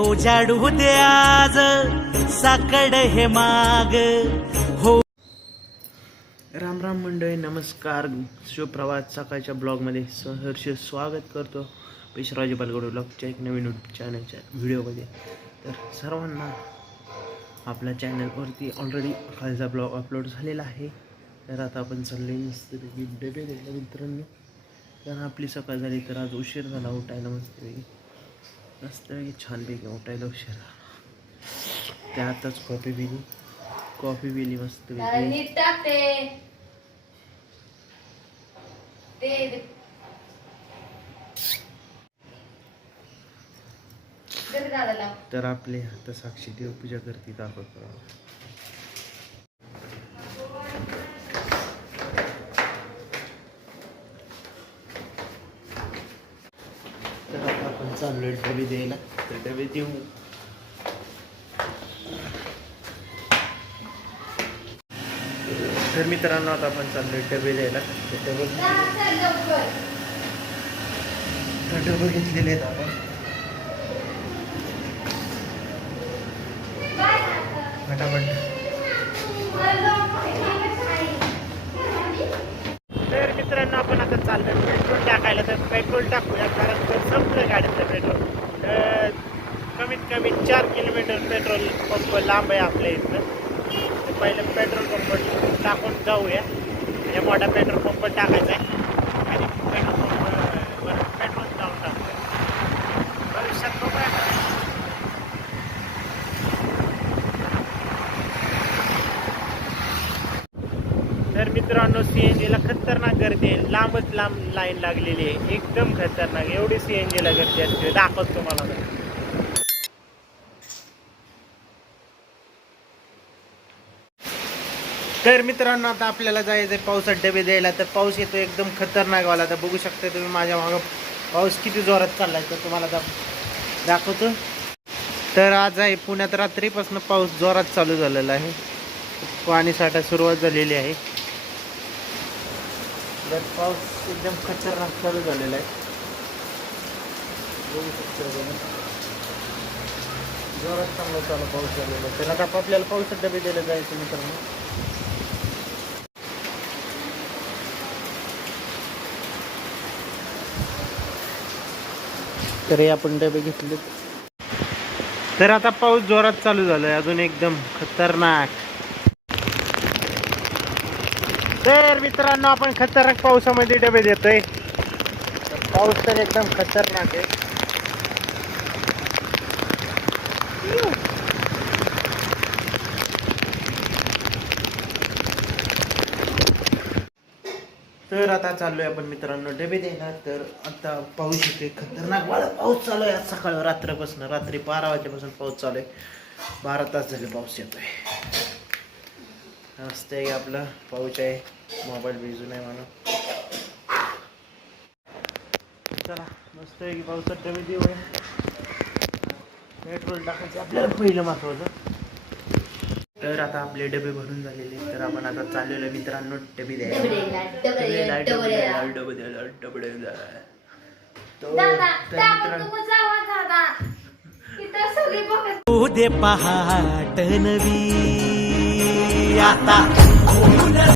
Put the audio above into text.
उजाडू दे आज साकड हे माग. हो. राम राम मंडळी नमस्कार. शिवप्रभात सकाळच्या ब्लॉगमध्ये सहर्ष स्वागत करतो. पेशराजी बालगड ब्लॉगच्या एक नवीन चॅनलच्या व्हिडिओमध्ये. तर सर्वांना आपल्या चॅनलवरती ऑलरेडी कालचा ब्लॉग अपलोड झालेला आहे. तर आता आपण चालले मस्तपैकी डबे द्यायला मित्रांनो. कारण आपली सकाळ झाली तर आज उशीर झाला उठायला नमस्ते मस्तपैकी छानपैकी उठायला उशीर झाला. त्या आताच कॉफी पिली. कॉफी पिली मस्तपैकी नीट टाकते ते. दे. दादाला. तर आपले आता साक्षी देवपूजा करते दाखवतो. चाललो आता डबे द्यायला. तर डबे देऊ. तर मित्रांनो आता आपण चाललोय डबे द्यायला. तर डबे तर डबे घेतलेले आहेत आपण. फटाफट. तर मित्रांनो आपण आता चाललोय पेट्रोल टाकायला. तर पेट्रोल टाकूया कारण संपलं गाडी पेट्रोल तर कमीत कमी चार किलोमीटर पेट्रोल पंप लांब आहे आपल्या इथं. पहिले पहिलं पेट्रोल पंप टाकून जाऊया. म्हणजे मोठा पेट्रोल पंप टाकायचा आहे. आणि पेट्रोल पंप पेट्रोल जाऊन टाकूया. भविष्यात बघूया तर मित्रांनो सीएनजीला खतरनाक गर्दी आहे. लांबच लांब लाईन लागलेली आहे. एकदम खतरनाक. एवढी सी एन जीला गर्दी असते. दाखवतो तुम्हाला. तर मित्रांनो आता आपल्याला जायचं पावसात डबे द्यायला. तर पाऊस येतो एकदम खतरनाक वाला तर बघू शकता तुम्ही माझ्या मागं पाऊस किती जोरात चाललाय तर तुम्हाला दा दाखवतो. तर आज आहे पुण्यात रात्रीपासून पाऊस जोरात चालू झालेला आहे. पाणी साठा सुरुवात झालेली आहे. तर पाऊस एकदम खतरनाक चालू झालेला आहे. बघू शकता जोरात चांगला चालू पाऊस झालेला आहे. तर आता आपल्याला पावसात डबे दिले जायचं मित्रांनो. तर हे आपण डबे घेतले तर आता पाऊस जोरात चालू झालाय अजून एकदम खतरनाक. तर मित्रांनो आपण खतरनाक पावसामध्ये डबे देतोय. पाऊस तर एकदम खतरनाक आहे. तर आता चाललोय आपण मित्रांनो डबे द्यायला तर आता पाऊस येतोय खतरनाक वाळा पाऊस चालू आहे आज सकाळ रात्रपासून रात्री बारा वाजेपासून पाऊस चालू आहे. बारा तास झाले पाऊस येतोय. मस्त आहे आपला पाऊस आहे. मोबाईल भिजून आहे म्हणून. चला मस्त आहे की पावसात डबे देऊया. पेट्रोल टाकायचं. आपल्याला पहिलं महत्वाचं. तर आता आपले डबे भरून झालेले तर आपण आता चाललेलो मित्रांनो डबे द्यायला. डबे द्यायला, डबे द्यायला, तर दे पहाट नवी. आता